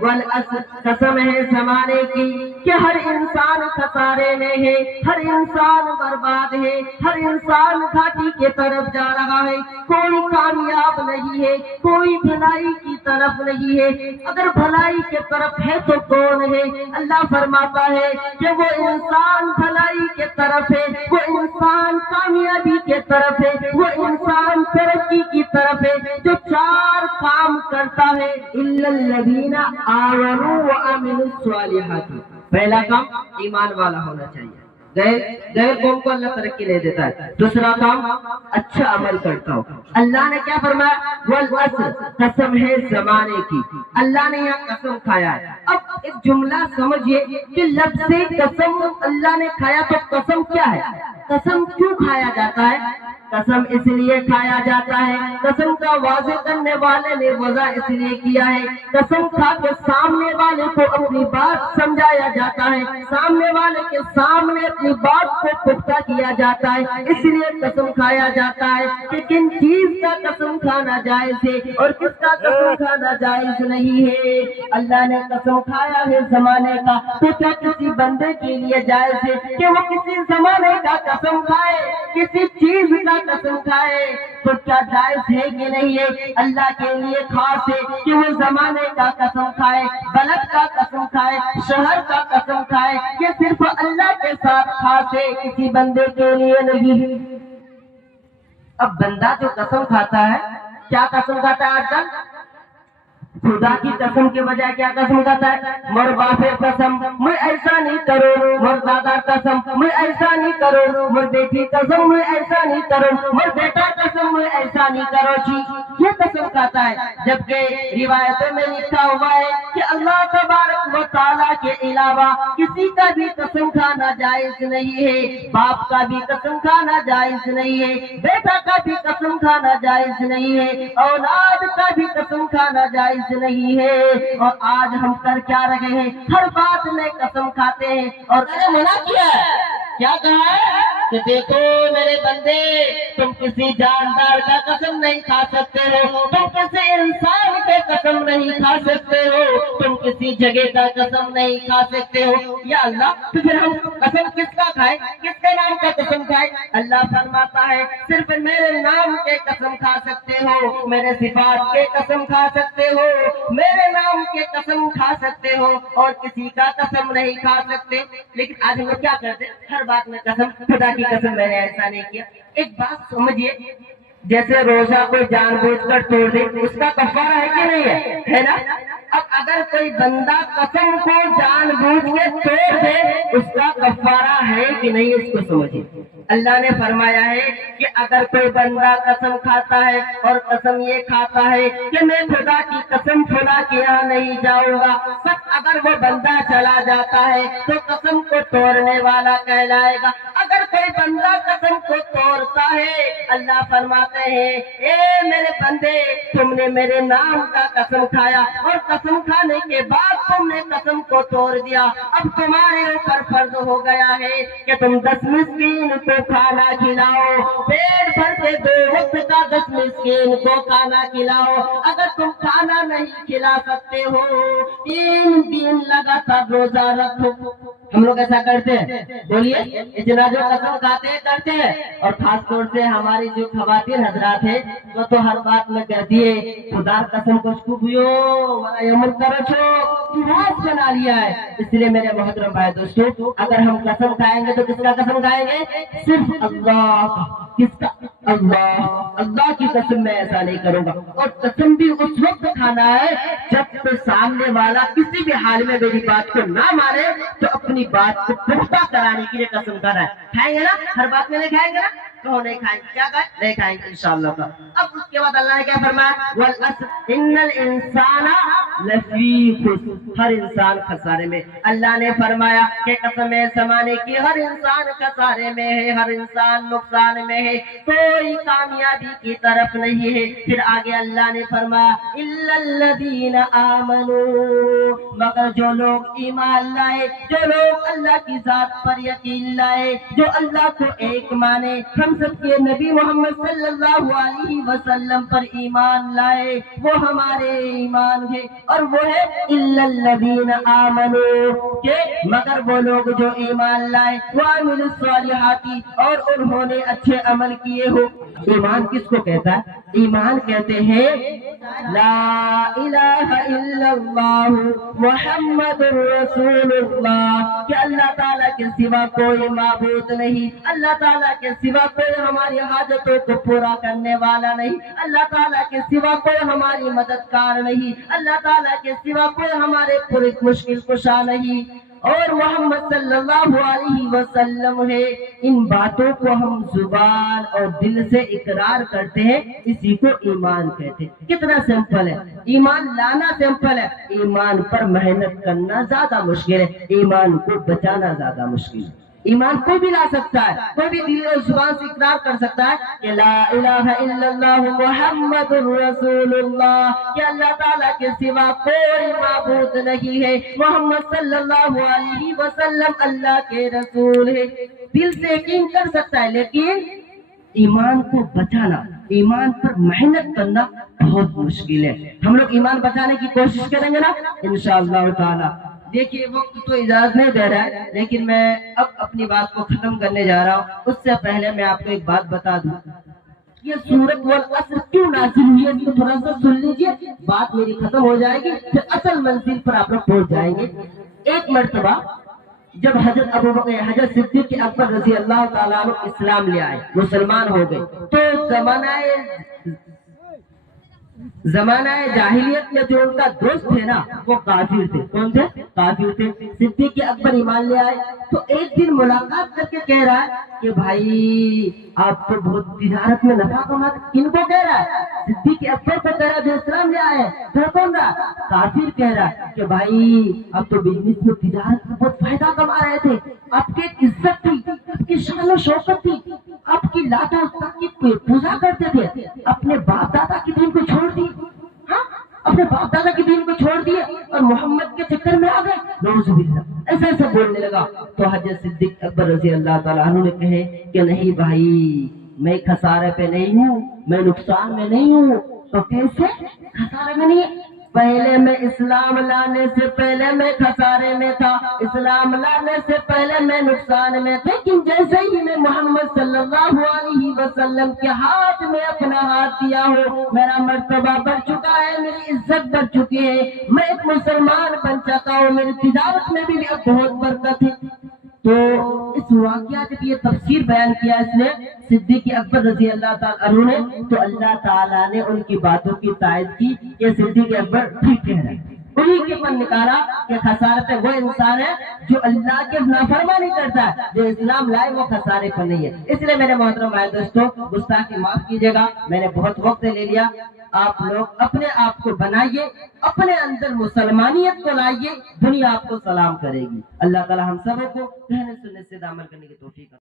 والعصر قسم ہے زمانے کی کہ ہر انسان خسارے میں ہے، ہر انسان برباد ہے، ہر انسان گھاٹی کی طرف جا رہا ہے، کوئی کامیاب نہیں ہے، کوئی بھلائی کی طرف نہیں ہے۔ اگر بھلائی کی طرف ہے تو کون ہے؟ اللہ فرماتا ہے کہ وہ انسان بھلائی کی طرف ہے، وہ انسان کامیابی کی طرف ہے، وہ انسان ترقی کی طرف ہے جو چار کام کرتا ہے، الا الذین آمنوا وعملوا الصالحات۔ پہلا کام ایمان والا ہونا چاہیے، غیر قوم کو اللہ ترقی نہیں دیتا ہے۔ دوسرا کام اچھا عمل کرتا ہو۔ اللہ نے کیا فرمایا؟ والعصر قسم ہے زمانے کی۔ اللہ نے یہاں قسم کھایا ہے۔ اب ایک جملہ سمجھئے کہ لفظ قسم اللہ نے کھایا تو قسم کیا ہے؟ قسم کیوں کھایا جاتا ہے؟ قسم اس لیے کھایا جاتا ہے، قسم کا واضح کرنے والے نے وضع اس لیے کیا ہے، قسم کھا کے سامنے والے کو اپنی بات سمجھایا جاتا ہے، سامنے والے کے سامنے اپنی بات کو پختہ کیا جاتا ہے، اس لیے قسم کھایا جاتا ہے کہ کن چیز کا قسم کھانا جائز ہے اور کس کا قسم کھانا جائز نہیں ہے۔ اللہ نے قسم کھایا ہے زمانے کا، تو کیا کسی بندے کے لیے جائز ہے کہ وہ کسی زمانے کا قسم کھائے، کسی چیز کا قسم کھائے؟ تو کیا جائز ہے کہ نہیں ہے؟ اللہ کے لیے خاص ہے کہ وہ زمانے کا قسم کھائے، بلد کا قسم کھائے، شہر کا قسم کھائے، یہ صرف اللہ کے ساتھ خاص ہے، کسی بندے کے لیے نہیں۔ اب بندہ جو قسم کھاتا ہے، کیا قسم کھاتا ہے آج کل؟ خدا کی قسم کے بجائے کیا قسم کھاتا ہے؟ مر باپے قسم میں ایسا نہیں کروں، مر دادا قسم میں ایسا نہیں کروں، مر بیٹی قسم میں ایسا نہیں کروں، مر بیٹا قسم میں ایسا نہیں کرو جی، یہ قسم کھاتا ہے۔ جبکہ روایتوں میں لکھا ہوا ہے کہ اللہ تبارک و تعالیٰ کے علاوہ کسی کا بھی قسم کھانا جائز نہیں ہے، باپ کا بھی قسم کھانا جائز نہیں ہے، بیٹا کا بھی قسم کھانا جائز نہیں ہے، اولاد کا بھی قسم کھانا جائز نہیں ہے۔ اور آج ہم کر کیا رہے ہیں؟ ہر بات میں قسم کھاتے ہیں، اور منع کیا ہے، کیا کہا ہے کہ دیکھو میرے بندے، تم کسی جاندار کا قسم نہیں کھا سکتے ہو، تم کسی انسان کے قسم نہیں کھا سکتے ہو، تم کسی جگہ کا قسم نہیں کھا سکتے ہو۔ یا اللہ، تو پھر ہم قسم کس کا کھائیں؟ کس کے نام کا قسم کھائیں؟ اللہ فرماتا ہے صرف میرے نام کے قسم کھا سکتے ہو، میرے صفات کے قسم کھا سکتے ہو، میرے نام کے قسم کھا سکتے ہو، اور کسی کا قسم نہیں کھا سکتے۔ لیکن آج ہم کیا کرتے ہیں؟ ہر بات میں قسم، خدا کی قسم میں نے ایسا نہیں کیا۔ ایک بات سمجھیے، جیسے روزہ کوئی جان بوجھ کر توڑ دے، اس کا کفارہ ہے کہ نہیں ہے نا؟ اب اگر کوئی بندہ قسم کو جان بوجھ کے توڑ دے، اس کا کفارہ ہے کہ نہیں، اس کو سمجھیے۔ اللہ نے فرمایا ہے کہ اگر کوئی بندہ قسم کھاتا ہے اور قسم یہ کھاتا ہے کہ میں خدا کی قسم خدا کے یہاں نہیں جاؤں گا، بس اگر وہ بندہ چلا جاتا ہے تو قسم کو توڑنے والا کہلائے گا۔ اگر کوئی بندہ قسم کو توڑتا ہے، اللہ فرماتے ہیں اے میرے بندے، تم نے میرے نام کا قسم کھایا اور قسم کھانے کے بعد تم نے قسم کو توڑ دیا، اب تمہارے اوپر فرض ہو گیا ہے کہ تم 10 مسکین کو کھانا کھلاؤ، پیٹ بھر کے 2 وقت کا 10 مسکین کو کھانا کھلاؤ۔ اگر تم کھانا نہیں کھلا سکتے ہو، 3 دن لگاتار روزہ رکھو۔ ہم لوگ ایسا کرتے ہیں؟ بولیے، اتنا جو قسم کھاتے ہیں کرتے ہیں، اور خاص طور سے ہماری جو خواتین حضرات ہیں وہ تو ہر بات میں کہتی ہے خدا قسم کو بنا لیا ہے۔ اس لیے میرے محترم بھائی دوستو، اگر ہم قسم کھائیں گے تو کس کا قسم کھائیں گے؟ صرف اللہ کا۔ کس کا؟ اللہ کی قسم میں ایسا نہیں کروں گا۔ اور قسم بھی اس وقت کھانا ہے جب تو سامنے والا کسی بھی حال میں میری بات کو نہ مانے تو اپنی بات کو پختہ کرانے کے لیے قسم کھانا ہے۔ کھائیں گے نا؟ ہر بات میں نہیں کھائیں گے نا؟ کہو نہیں کھائیں گے، کیا کھائیں؟ نہیں کھائیں گے انشاءاللہ۔ اب اس کے بعد اللہ نے کیا فرمایا؟ والعصر ان الانسان لفی خسر، ہر انسان خسارے میں۔ اللہ نے فرمایا کہ قسم زمانے کی، ہر انسان خسارے میں ہے، ہر انسان نقصان میں ہے، کوئی کامیابی کی طرف نہیں ہے۔ پھر آگے اللہ نے فرمایا الا الذین آمنوا، مگر جو لوگ ایمان لائے، جو لوگ اللہ کی ذات پر یقین لائے، جو اللہ کو ایک مانے، ہم سب کے نبی محمد صلی اللہ علیہ وسلم پر ایمان لائے، وہ ہمارے ایمان ہے، اور وہ ہے الا الذین آمنوا، کہ مگر وہ لوگ جو ایمان لائے، وعملوا الصالحات، اور انہوں نے اچھے عمل کیے ہو۔ ایمان کس کو کہتا ہے؟ ایمان کہتے ہیں لا الہ الا اللہ محمد رسول اللہ، کہ اللہ تعالیٰ کے سوا کوئی معبود نہیں، اللہ تعالیٰ کے سوا کوئی ہماری حاجتوں کو پورا کرنے والا نہیں، اللہ تعالیٰ کے سوا کوئی ہماری مددگار نہیں، اللہ تعالیٰ کے سوا کوئی ہمارے پوری مشکل کشا نہیں، اور محمد صلی اللہ علیہ وسلم ہے۔ ان باتوں کو ہم زبان اور دل سے اقرار کرتے ہیں، اسی کو ایمان کہتے ہیں۔ کتنا سمپل ہے، ایمان لانا سمپل ہے، ایمان پر محنت کرنا زیادہ مشکل ہے، ایمان کو بچانا زیادہ مشکل ہے۔ ایمان کوئی بھی لا سکتا ہے، کوئی بھی دل اور زبان سے اقرار کر سکتا ہے کہ لا الہ الا اللہ محمد رسول اللہ، کہ اللہ تعالیٰ کے سوا کوئی معبود نہیں ہے، محمد صلی اللہ علیہ وسلم اللہ کے رسول ہے۔ دل سے یقین کر سکتا ہے، لیکن ایمان کو بچانا، ایمان پر محنت کرنا بہت مشکل ہے۔ ہم لوگ ایمان بچانے کی کوشش کریں گے نا انشاءاللہ تعالی۔ دیکھیے وقت تو اجازت نہیں دے رہا ہے، لیکن میں اب اپنی بات کو ختم کرنے جا رہا ہوں۔ اس سے پہلے میں آپ کو ایک بات بتا دوں، یہ سورت والعصر کیوں نازل ہوئی ہے، اس کو تھوڑا سا سن لیجئے، بات میری ختم ہو جائے گی، پھر اصل منزل پر آپ لوگ پہنچ جائیں گے۔ ایک مرتبہ جب حضرت صدیق اکبر رضی اللہ تعالیٰ عنہ اسلام لے آئے، مسلمان ہو گئے، تو زمانہ جاہلیت میں جو ان کا دوست تھے نا، وہ کافر تھے۔ کون تھے؟ کافر تھے۔ صدیق اکبر ایمان لے آئے تو ایک دن ملاقات کر کے کہہ رہا ہے کہ بھائی آپ تو بہت تجارت میں نفع کماتے۔ کن کو کہہ رہا ہے؟ صدیق اکبر کو کہہ رہا ہے جو اسلام لے آئے۔ پھر کون رہا؟ کافر کہہ رہا ہے کہ بھائی آپ تو بزنس میں تجارت میں بہت فائدہ کما رہے تھے، آپ کی ایک عزت تھی، آپ کی شان و شوکت تھی، آپ کی لات و استاد کی پوجا کرتے تھے، اپنے باپ دادا کی دین کو چھوڑ دی، اپنے باپ دادا کے دین کو چھوڑ دیے اور محمد کے چکر میں آ گئے، نعوذ باللہ، ایسے ایسے بولنے لگا۔ تو حضرت صدیق اکبر رضی اللہ تعالیٰ عنہ نے کہے کہ نہیں بھائی، میں خسارے پہ نہیں ہوں، میں نقصان میں نہیں ہوں۔ تو کیسے خسارے میں نہیں ہے؟ پہلے میں اسلام لانے سے پہلے میں خسارے میں تھا، اسلام لانے سے پہلے میں نقصان میں تھا، لیکن جیسے ہی میں محمد صلی اللہ علیہ وسلم کے ہاتھ میں اپنا ہاتھ دیا ہو، میرا مرتبہ بڑھ چکا ہے، میری عزت بڑھ چکی ہے، میں ایک مسلمان بن چکا ہوں، میری تجارت میں بھی اب بہت برکت ہے۔ تو اس واقعہ جب یہ تفسیر بیان کیا اس نے صدیق اکبر رضی اللہ تعالیٰ عنہ نے، تو اللہ تعالیٰ نے ان کی باتوں کی تائید کی کہ صدیق اکبر ٹھیک کہہ رہے ہیں۔ انہی کے من نکالا کہ خسارت وہ انسان ہے جو اللہ کے نافرمانی کرتا ہے، جو اسلام لائے وہ خسارے پر نہیں ہے۔ اس لیے میرے محترم بھائی دوستو، گستاخی معاف کیجیے گا، میں نے بہت وقت لے لیا۔ آپ لوگ اپنے آپ کو بنائیے، اپنے اندر مسلمانیت کو لائیے، دنیا آپ کو سلام کرے گی۔ اللہ تعالی ہم سب کو کہنے سننے سے عمل کرنے کی توفیق